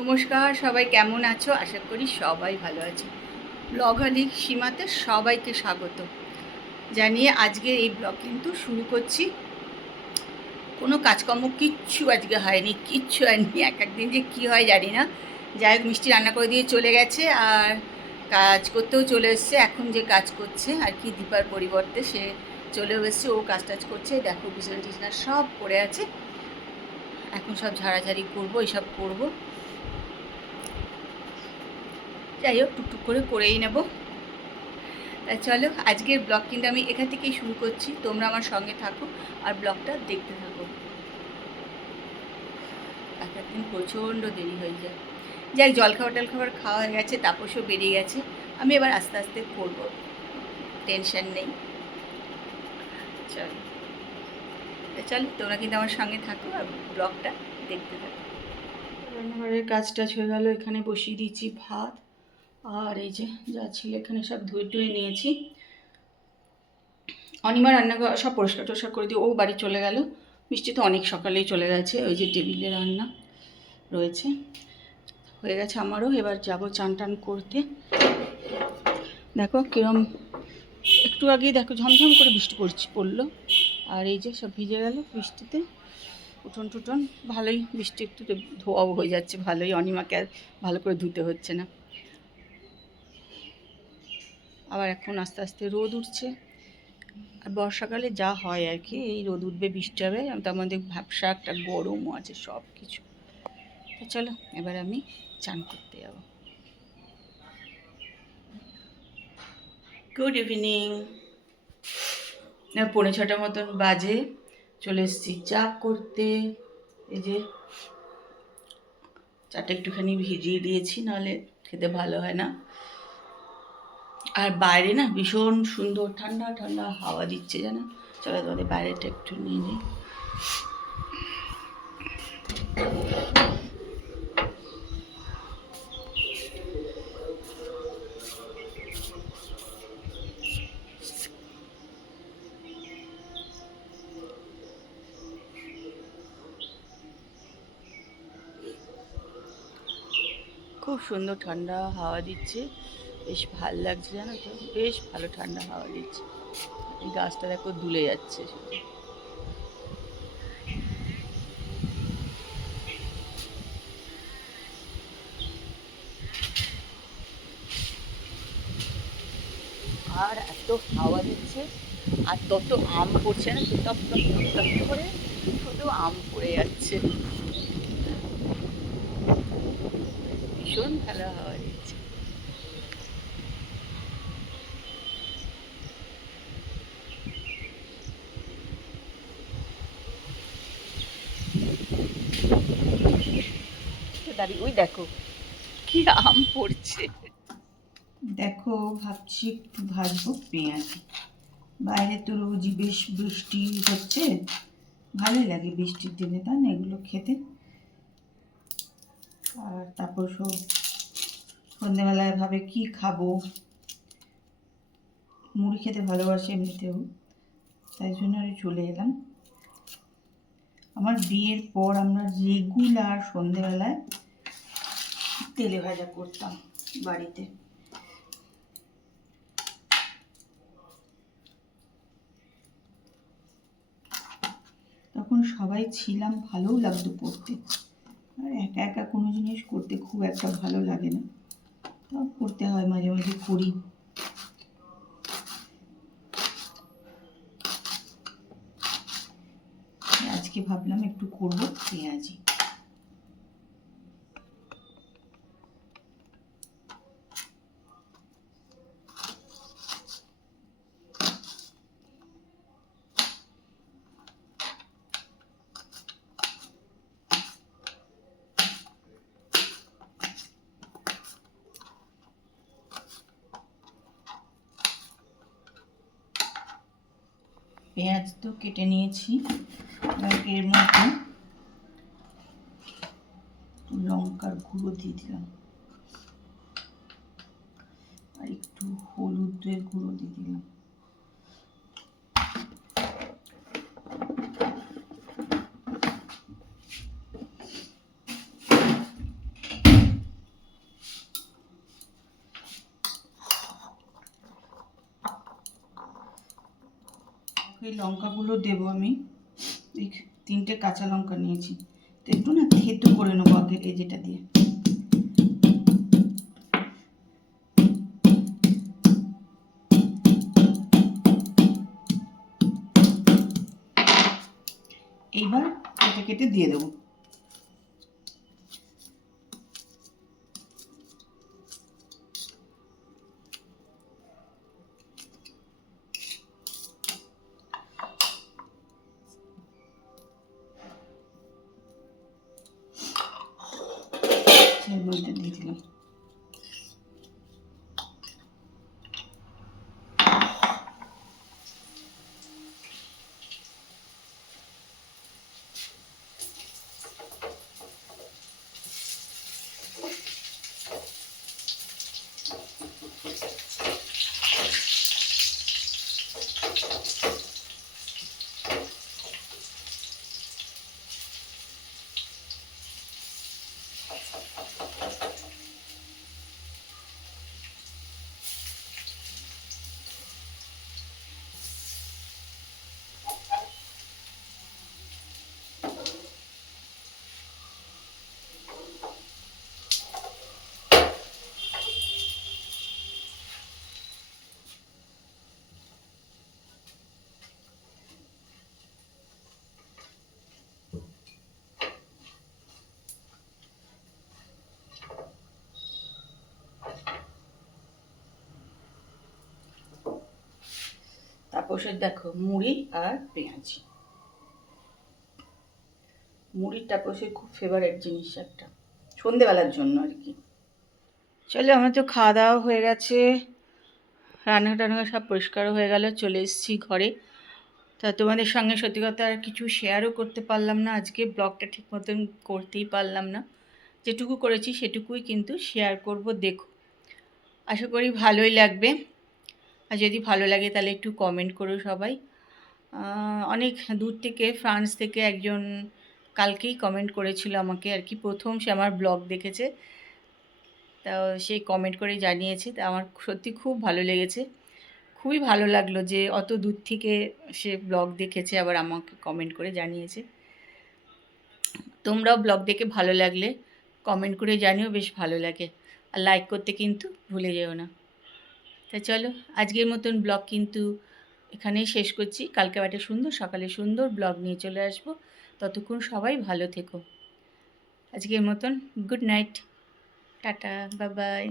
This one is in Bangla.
নমস্কার, সবাই কেমন আছো? আশা করি সবাই ভালো আছে। ব্লগালিক সীমাতে সবাইকে স্বাগত জানিয়ে আজকে এই ব্লগ কিন্তু শুরু করছি। কোনো কাজকর্ম কিচ্ছু আজকে হয়নি, কিচ্ছু হয়নি। এক একদিন যে কী হয় জানি না। যাই হোক, মিষ্টি রান্না করে দিয়ে চলে গেছে আর কাজ করতেও চলে এসছে। এখন যে কাজ করছে আর কি, দীপার পরিবর্তে সে চলেও এসছে, ও কাজ টাজ করছে। দেখো বিছানা টিছানা সব পড়ে আছে, এখন সব ঝাড়াঝাড়ি করবো, এইসব করবো। যাই হোক, টুকটুক করে করেই নেব। তাই চলো, আজকের ব্লগ কিন্তু আমি এখান থেকেই শুরু করছি। তোমরা আমার সঙ্গে থাকো আর ব্লগটা দেখতে থাকো। এক একদিন প্রচণ্ড দেরি হয়ে যায়। যাই, জলখাবার খাওয়া হয়ে গেছে, তাপসও বেরিয়ে গেছে। আমি এবার আস্তে আস্তে করবো, টেনশন নেই। চলো চলো, তোমরা কিন্তু আমার সঙ্গে থাকো আর ব্লগটা দেখতে থাকো। রান্নাঘরের কাজ টাজ হয়ে গেল, এখানে বসিয়ে দিয়েছি ভাত। আর এই যে যা ছিল এখানে সব ধুয়ে টুয়ে নিয়েছি। অনিমা রান্নাঘর সব পরিষ্কার টরিষ্কার করে দিয়ে ও বাড়ি চলে গেল। মিষ্টি তো অনেক সকালেই চলে গেছে, ওই যে টেবিলে রান্না রয়েছে। হয়ে গেছে আমারও, এবার যাব চান টান করতে। দেখো কিরম, একটু আগেই দেখো ঝমঝম করে বৃষ্টি পড়লো। আর এই যে সব ভিজে গেল বৃষ্টিতে, উঠোন টুটন। ভালোই, বৃষ্টি একটু ধোয়াও হয়ে যাচ্ছে ভালোই, অনিমাকে আর ভালো করে ধুতে হচ্ছে না। আবার এখন আস্তে আস্তে রোদ উঠছে। আর বর্ষাকালে যা হয় আর কি, এই রোদ উঠবে বৃষ্টি হবে, তার মধ্যে ভ্যাবসা একটা গরমও আছে, সব কিছু। তো চলো এবার আমি চান করতে যাবো। Good evening. 6:45 মতন বাজে, চলে এসেছি চা করতে। এই যে চাটা একটুখানি ভিজিয়ে দিয়েছি, নাহলে খেতে ভালো হয় না। আর বাইরে না ভীষণ সুন্দর ঠান্ডা ঠান্ডা হাওয়া দিচ্ছে, জানো। চলো তোমাদের বাইরেটা একটু নিয়ে নিই। খুব সুন্দর ঠান্ডা হাওয়া দিচ্ছে, বেশ ভালো লাগছে, জানো তো। বেশ ভালো ঠান্ডা হাওয়া দিচ্ছে। এই গাছটা দেখো দুলে যাচ্ছে শুধু। আর এত হাওয়া দিচ্ছে, আর তত আম পড়ছে না, তো টপ টপ টপ টপ করে শুধু আম পড়ে যাচ্ছে। ভীষণ ভালো হাওয়া দিচ্ছে। দাঁড়িয়ে ওই দেখো কি আম পড়ছে। দেখো, ভাবছি একটু ভাজবো পেঁয়াজ। বাইরে তো রোজই বেশ বৃষ্টি হচ্ছে, ভালোই লাগে বৃষ্টির দিনে, তাই না, এগুলো খেতে। আর তারপর সব সন্ধ্যেবেলায় ভাবে কি খাবো, মুড়ি খেতে ভালোবাসে এমনিতেও, তাই জন্য আমি চলে এলাম। আমার বিয়ের পর আমরা রেগুলার সন্ধ্যেবেলায় তেলে ভাজা করতাম বাড়িতে। তখন সবাই ছিলাম, ভালোও লাগতো পড়তে। আর একা একা কোনো জিনিস করতে খুব একটা ভালো লাগে না, তা করতে হয়, মাঝে মাঝে করি। আজকে ভাবলাম একটু করবো পেঁয়াজি। পেঁয়াজ তো কেটে নিয়েছি, এর মধ্যে লঙ্কার গুঁড়ো দিয়ে দিলাম আর একটু হলুদের গুঁড়ো দিয়ে দিলাম। এই লঙ্কাগুলো দেবো আমি, এই 3টে কাঁচা লঙ্কা নিয়েছি, তো একটু না থেতো করে নেবো আগে এই যেটা দিয়ে। এইবার কেটে কেটে দিয়ে দেবো। এর মধ্যে দিয়ে দিলাম। তাপসের দেখো মুড়ি আর পেঁয়াজ। মুড়ির তাপসের খুব ফেভারিট জিনিস একটা, সন্ধেবেলার জন্য আর কি। চলো, আমার তো খাওয়া দাওয়া হয়ে গেছে, রান্না টান্না সব পরিষ্কারও হয়ে গেল, চলে এসেছি ঘরে। তা তোমাদের সঙ্গে সত্যি কথা আর কিছু শেয়ারও করতে পারলাম না আজকে, ব্লগটা ঠিক মতন করতেই পারলাম না। যেটুকু করেছি সেটুকুই কিন্তু শেয়ার করব, দেখো আশা করি ভালোই লাগবে। আর যদি ভালো লাগে তাহলে একটু কমেন্ট করো সবাই। অনেক দূর থেকে, ফ্রান্স থেকে একজন কালকেই কমেন্ট করেছিল আমাকে আর কি, প্রথম সে আমার ব্লগ দেখেছে, তা সে কমেন্ট করে জানিয়েছে, তা আমার সত্যি খুব ভালো লেগেছে। খুবই ভালো লাগলো যে অত দূর থেকে সে ব্লগ দেখেছে আবার আমাকে কমেন্ট করে জানিয়েছে। তোমরাও ব্লগ দেখে ভালো লাগলে কমেন্ট করে জানিও, বেশ ভালো লাগে। আর লাইক করতে কিন্তু ভুলে যেও না। তা চলো, আজকের মতন ব্লগ কিন্তু এখানেই শেষ করছি। কালকে একটা সুন্দর সকালে সুন্দর ব্লগ নিয়ে চলে আসবো। ততক্ষণ সবাই ভালো থেকো। আজকের মতন good night, tata, bye bye.